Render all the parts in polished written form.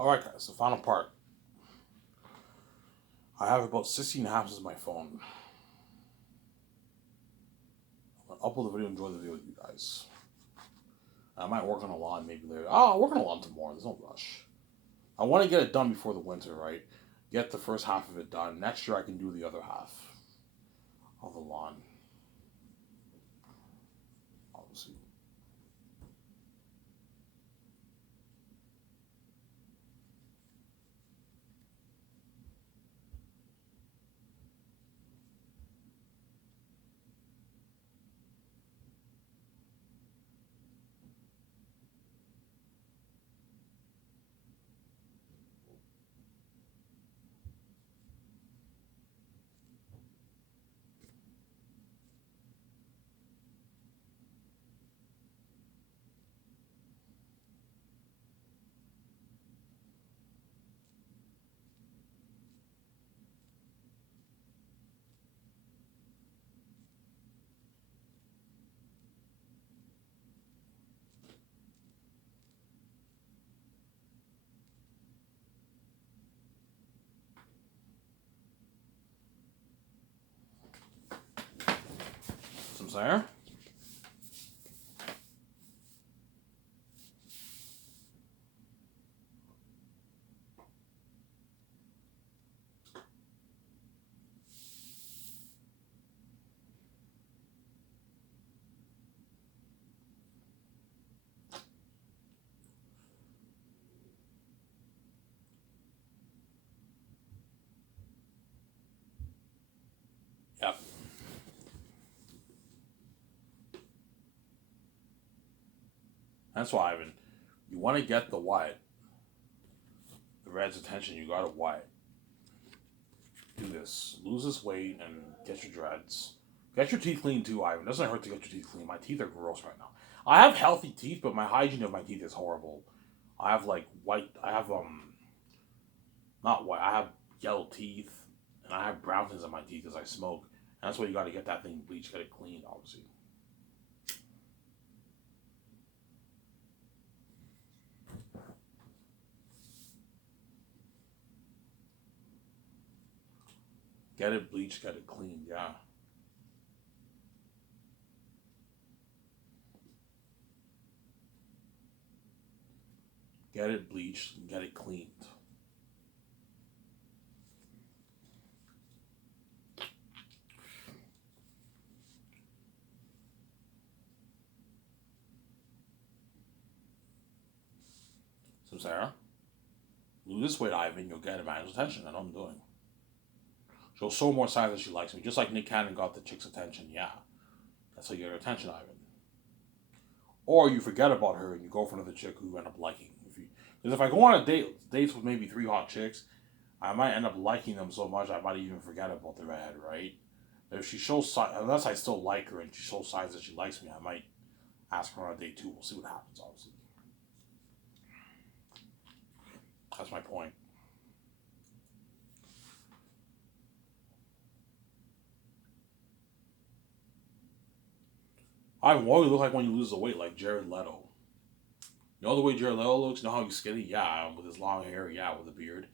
Alright guys, the final part. I have about 16 apps on my phone. I'm gonna upload the video, enjoy the video with you guys. I might work on a lawn maybe later. I'll work on a lawn tomorrow, there's no rush. I want to get it done before the winter, right? Get the first half of it done. Next year I can do the other half of the lawn. Obviously. Some there. Yep. That's why, Ivan. You want to get the white. The red's attention, you gotta white. Do this. Lose this weight and get your dreads. Get your teeth clean too, Ivan. It doesn't hurt to get your teeth clean. My teeth are gross right now. I have healthy teeth, but my hygiene of my teeth is horrible. I have like white. I have not white. I have yellow teeth, and I have brown things on my teeth as I smoke. And that's why you got to get that thing bleached, get it cleaned, obviously. Get it bleached, get it cleaned. Yeah. Get it bleached and get it cleaned. So Sarah, lose this weight, Ivan. You'll get Evangel's attention. That's what I'm doing. She'll show more signs that she likes me, just like Nick Cannon got the chick's attention. Yeah, that's how you get her attention, Ivan. Or you forget about her and you go for another chick who you end up liking. Because if I go on a dates with maybe three hot chicks, I might end up liking them so much I might even forget about the redhead, right? If she shows signs, unless I still like her and she shows signs that she likes me, I might ask her on a date too. We'll see what happens, obviously. That's my point. What do you look like when you lose the weight, like Jared Leto? You know the way Jared Leto looks? You know how he's skinny? Yeah, with his long hair, yeah, with a beard.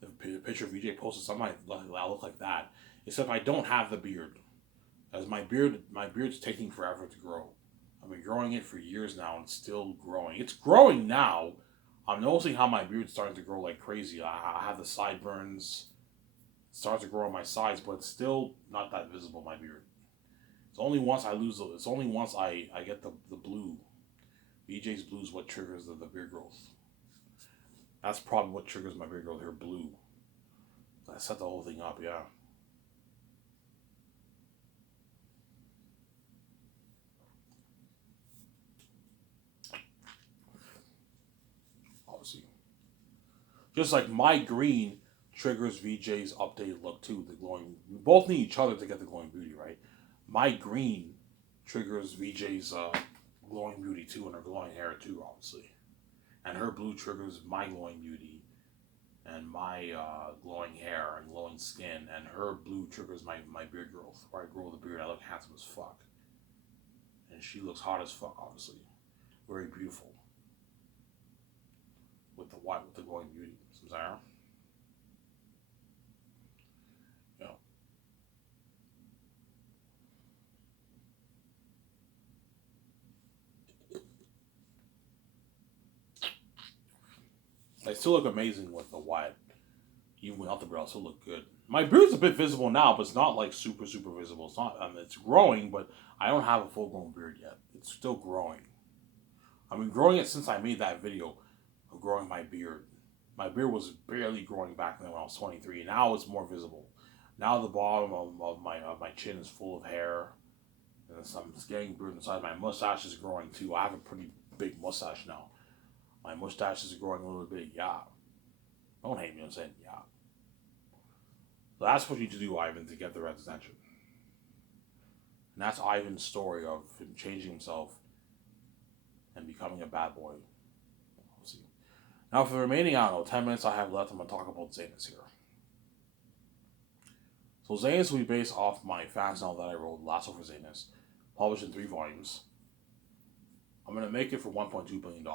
The picture of VJ posted something I look like that. Except I don't have the beard. As my beard's taking forever to grow. I've been growing it for years now and it's still growing. It's growing now. I'm noticing how my beard's starting to grow like crazy. I have the sideburns. It starts to grow on my sides, but it's still not that visible, my beard. It's only once I get the blue. BJ's blue is what triggers the beard growth. That's probably what triggers my beard growth here, blue. I set the whole thing up, yeah. Obviously. Just like my green triggers VJ's updated look too, the glowing. We both need each other to get the glowing beauty, right? My green triggers VJ's glowing beauty too, and her glowing hair too, obviously. And her blue triggers my glowing beauty and my glowing hair and glowing skin, and her blue triggers my beard growth. Where I grow the beard, I look handsome as fuck, and she looks hot as fuck, obviously, very beautiful, with with the white with the growing beauty. Samsara. You know, they still look amazing with the white. Even without the beard, I still look good. My beard's a bit visible now, but it's not like super visible. It's not. It's growing, but I don't have a full grown beard yet. It's still growing. I've been growing it since I made that video of growing my beard. My beard was barely growing back then when I was 23. Now it's more visible. Now the bottom of my chin is full of hair, and I'm getting beard inside. My mustache is growing too. I have a pretty big mustache now. My mustache is growing a little bit. Yeah, don't hate me. I'm saying yeah. So that's what you need to do, Ivan, to get the Reds' attention. And that's Ivan's story of him changing himself and becoming a bad boy. We'll see. Now, for the remaining, 10 minutes I have left, I'm going to talk about Zanus here. So Zanus will be based off my fans novel that I wrote, Lasso for Zanus, published in 3 volumes. I'm going to make it for $1.2 billion.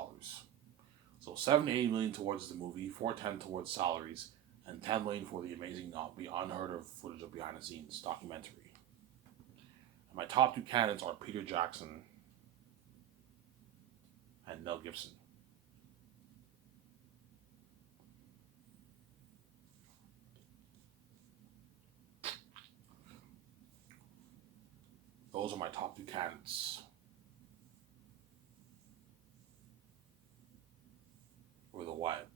So $7 to $80 million towards the movie, $410 towards salaries, and $10 million for the amazing, unheard of footage of behind the scenes documentary. And my top 2 candidates are Peter Jackson and Mel Gibson. Those are my top 2 candidates for the what?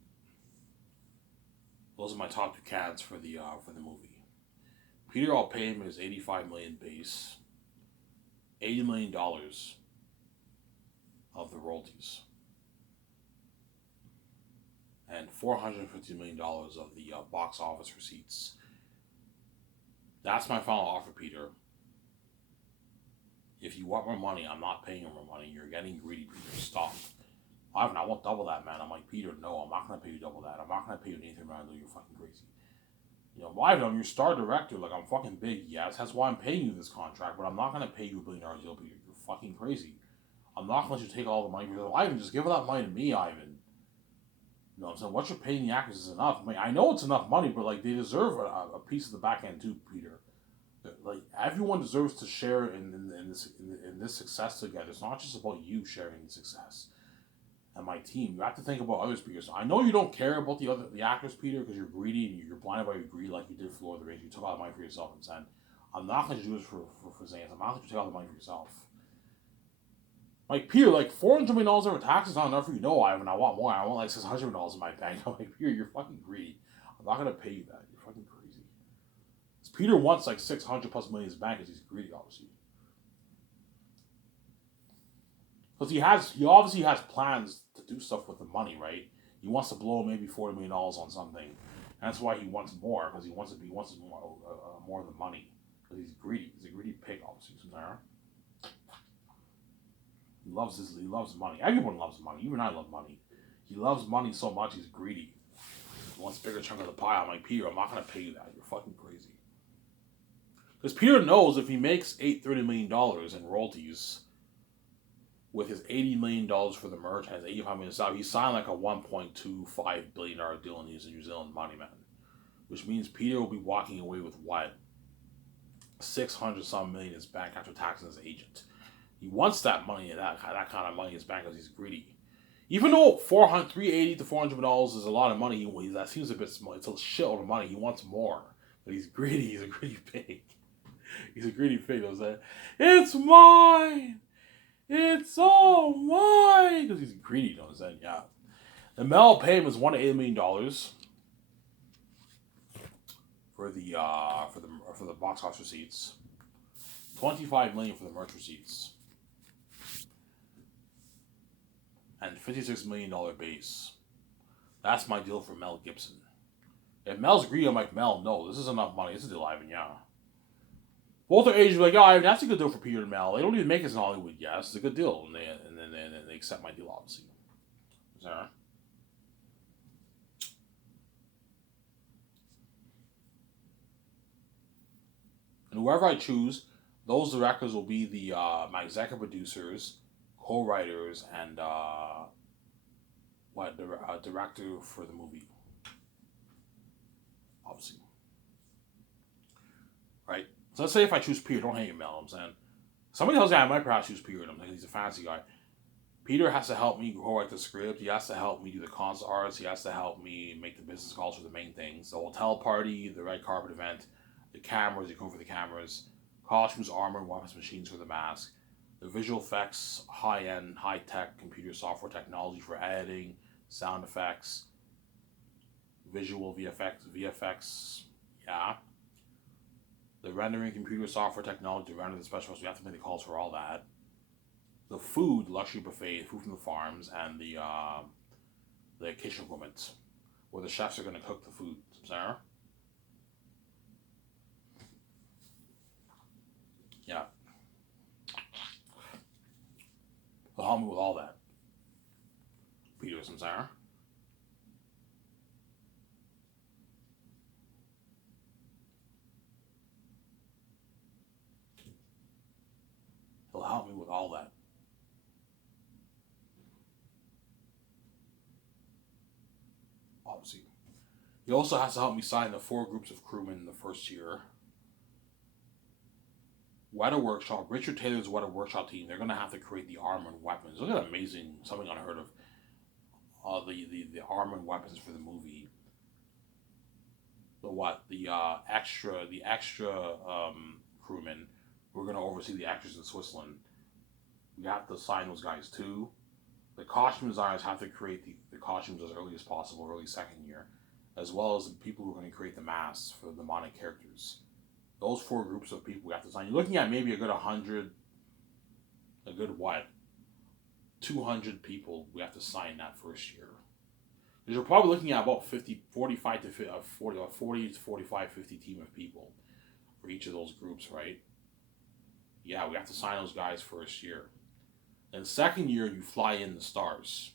Those are my top 2 candidates for the movie. Peter, I'll pay him his $85 million base, $80 million of the royalties, and $450 million of the box office receipts. That's my final offer, Peter. If you want more money, I'm not paying you more money. You're getting greedy, Peter. Stop. Ivan, I want double that, man. I'm like, Peter, no, I'm not going to pay you double that. I'm not going to pay you anything around. You're fucking crazy. You know, Ivan, I'm your star director. Like, I'm fucking big. Yes, that's why I'm paying you this contract, but I'm not going to pay you $1 billion deal, Peter. You're fucking crazy. I'm not going to let you take all the money. Ivan, just give that money to me, Ivan. You know what I'm saying? What you're paying the actors is enough. I mean, I know it's enough money, but, like, they deserve a piece of the back end, too, Peter. Like, everyone deserves to share in this success together. It's not just about you sharing the success and my team. You have to think about others, Peter. So I know you don't care about the actors, Peter, because you're greedy and you're blinded by your greed, like you did for Lord of the Rings. You took all the money for yourself and said, "I'm not going to do this for Zanus. I'm not going to take all the money for yourself." Like, Peter, like $400 million over taxes is not enough for you. No, Ivan, I want more. I want like $600 million in my bank. I'm like, Peter, you're fucking greedy. I'm not going to pay you that. You're fucking crazy. Peter wants like 600 plus million in his bank because he's greedy, obviously. Because he obviously has plans to do stuff with the money, right? He wants to blow maybe $40 million on something. And that's why he wants more, because he wants more of the money. Because he's greedy. He's a greedy pig, obviously. He loves money. Everyone loves money. Even I love money. He loves money so much he's greedy. He wants a bigger chunk of the pie. I'm like, Peter, I'm not gonna pay you that. You're fucking crazy. Because Peter knows if he makes $30 million in royalties with his $80 million for the merch and his $85 million salary, he signed like a $1.25 billion deal in New Zealand money, man. Which means Peter will be walking away with what? 600 some million in his bank after taxing his agent. He wants that money, that kind of money in his bank because he's greedy. Even though $380 to $400 million is a lot of money, that seems a bit small. It's a shitload of money. He wants more. But he's greedy. He's a greedy pig. He's a greedy pig, though. Saying, "It's mine! It's all mine!" Because he's greedy, you know what I'm saying? Yeah. The Mel pay him is $1 to $8 million for the box office receipts. $25 million for the merch receipts. And $56 million base. That's my deal for Mel Gibson. If Mel's greedy, I'm like, Mel, no, this is enough money. This is a deal, Ivan, yeah. Both are agents like, Ivan, that's a good deal for Peter and Mel. They don't even make us in Hollywood. Yeah, it's a good deal. And then they accept my deal, obviously. Sorry. And whoever I choose, those directors will be my executive producers, co-writers, and what the director for the movie, obviously, right? So let's say if I choose Peter, don't hate me, Mel. I'm saying somebody tells me I might perhaps choose Peter. I'm like, he's a fancy guy. Peter has to help me write the script. He has to help me do the concept arts. He has to help me make the business calls for the main things: the hotel party, the red carpet event, the cameras. You come for the cameras, costumes, armor, weapons, machines for the mask, the visual effects, high-end, high-tech computer software technology for editing, sound effects, visual VFX. Yeah, the rendering computer software technology to render the special effects. We have to make the calls for all that. The food, luxury buffet, food from the farms, and the kitchen equipment, where the chefs are going to cook the food. Sarah? Yeah. So help me with all that. Peter, some Sarah? He'll help me with all that. Obviously. He also has to help me sign the 4 groups of crewmen in the first year. Weather Workshop, Richard Taylor's Weather Workshop team, they're going to have to create the armor and weapons. Look at that amazing, something unheard of. The armor and weapons for the movie. The extra crewmen who are going to oversee the actors in Switzerland. We have to sign those guys too. The costume designers have to create the costumes as early as possible, early second year, as well as the people who are going to create the masks for the demonic characters. Those 4 groups of people we have to sign. You're looking at maybe a good 100, a good what? 200 people we have to sign that first year. Because you're probably looking at about 50, 45 to 50, 40 to 45, 50 team of people for each of those groups, right? Yeah, we have to sign those guys first year. Then second year, you fly in the stars.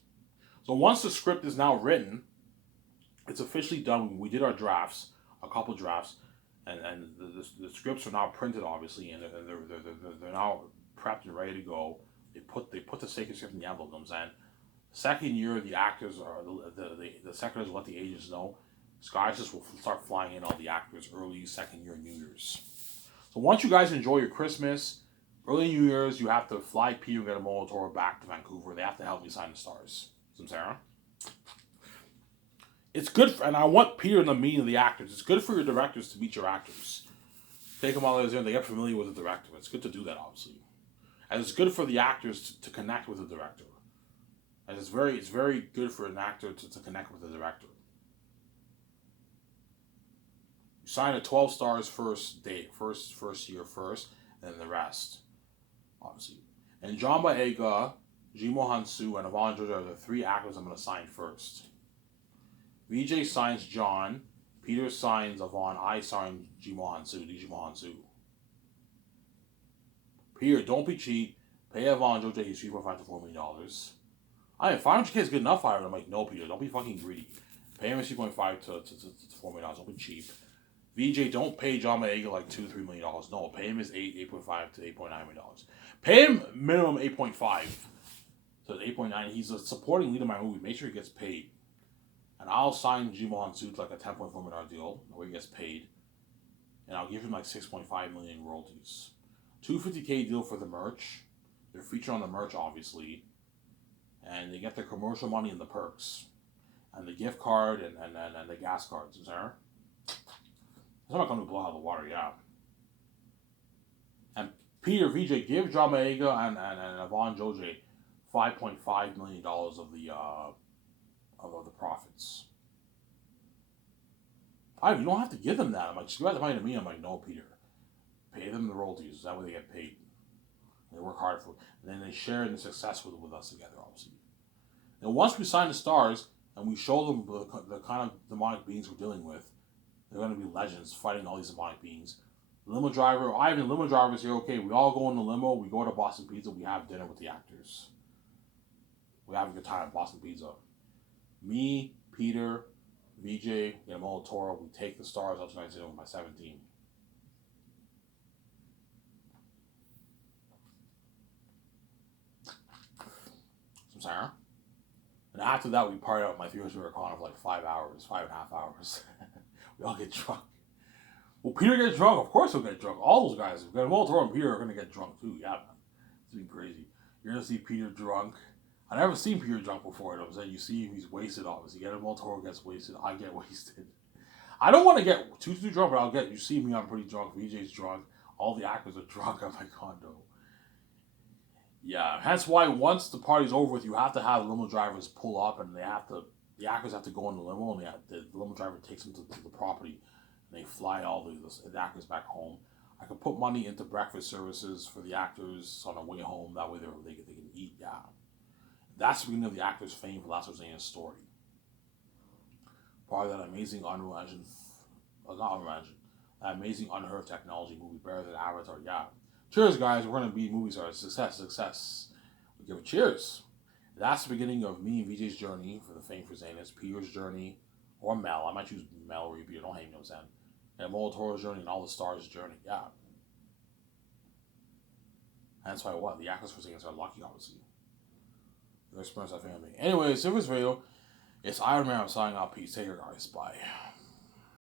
So once the script is now written, it's officially done. We did our drafts, a couple drafts, and the scripts are now printed, obviously, and they're now prepped and ready to go. They put the sacred script in the envelope, and second year, the actors are the secretaries let the agents know. Skyships will start flying in all the actors early second year New Year's. So once you guys enjoy your Christmas, early New Year's, you have to fly Peter and get a Molitor back to Vancouver. They have to help me sign the stars. Some Sarah. It's good, and I want Peter in the meeting of the actors. It's good for your directors to meet your actors. Take them all in, they get familiar with the director. It's good to do that, obviously. And it's good for the actors to connect with the director. And it's very good for an actor to connect with the director. You sign a 12 stars first year first, and then the rest, obviously. And John Boyega, Jimo Hansu, and Yvonne George are the 3 actors I'm going to sign first. VJ signs John, Peter signs Yvonne, I sign Jimo Hansu. Peter, don't be cheap. Pay Yvonne George his $3.5 to $4 million. I mean, 500K is good enough for him. I'm like, no, Peter, don't be fucking greedy. Pay him $3.5 to $4 million. Don't be cheap. VJ, don't pay John Boyega like $2-3 million. No, pay him his $8.5 to $8.9 million. Pay him minimum 8.5 to 8.9. He's a supporting lead in my movie. Make sure he gets paid. And I'll sign Jimo Hansu to like a $10.4 million deal where he gets paid. And I'll give him like $6.5 million in royalties. $250K deal for the merch. They're featured on the merch, obviously. And they get their commercial money and the perks. And the gift card and the gas cards. Is there? It's not going to blow out the water, yeah. And Peter, VJ, give John Boyega and Yvonne George $5.5 million of the profits. You don't have to give them that. I'm like, just give out the money to me. I'm like, no, Peter. Pay them the royalties. That way they get paid. They work hard for it. And then they share in the success with us together, obviously. And once we sign the stars and we show them the kind of demonic beings we're dealing with, they're going to be legends fighting all these demonic beings. The limo driver, Ivan, limo driver's here. Okay, we all go in the limo. We go to Boston Pizza. We have dinner with the actors. We have a good time at Boston Pizza. Me, Peter, VJ, Guillermo Toro, we take the stars up to 19 with my 17. Some Sarah? And after that, we partied out at my 3-story condo for like 5 hours, 5.5 hours. We all get drunk. Well, Peter gets drunk. Of course he'll get drunk. All those guys, Will Toro and Peter are going to get drunk too. Yeah, man. It's been crazy. You're going to see Peter drunk. I never seen Peter drunk before. Though. You see him, he's wasted, obviously. Will Toro gets wasted. I get wasted. I don't want to get too drunk, but you see me, I'm pretty drunk. VJ's drunk. All the actors are drunk at my condo. Yeah, hence why once the party's over with, you have to have the limo drivers pull up, and the actors have to go in the limo, and the limo driver takes them to the property, and they fly all the actors back home. I could put money into breakfast services for the actors on the way home. That way they can eat. Yeah, that's the beginning of the actors' fame for Last of story. Part of that amazing not Unreal Engine, that amazing unheard technology movie, better than Avatar. Yeah. Cheers, guys. We're going to be movies are success. We give it cheers. That's the beginning of me and VJ's journey for the fame for Zanus, Peter's journey, or Mel. I might choose Mel or Peter. Don't hate me, no sense. And Will Toro's journey and all the stars' journey. Yeah. That's why the actors for Zanus are lucky, obviously. Their experience, I family. Anyways, if this video, it's Iron Man. I'm signing out. Peace. Take care, guys. Bye.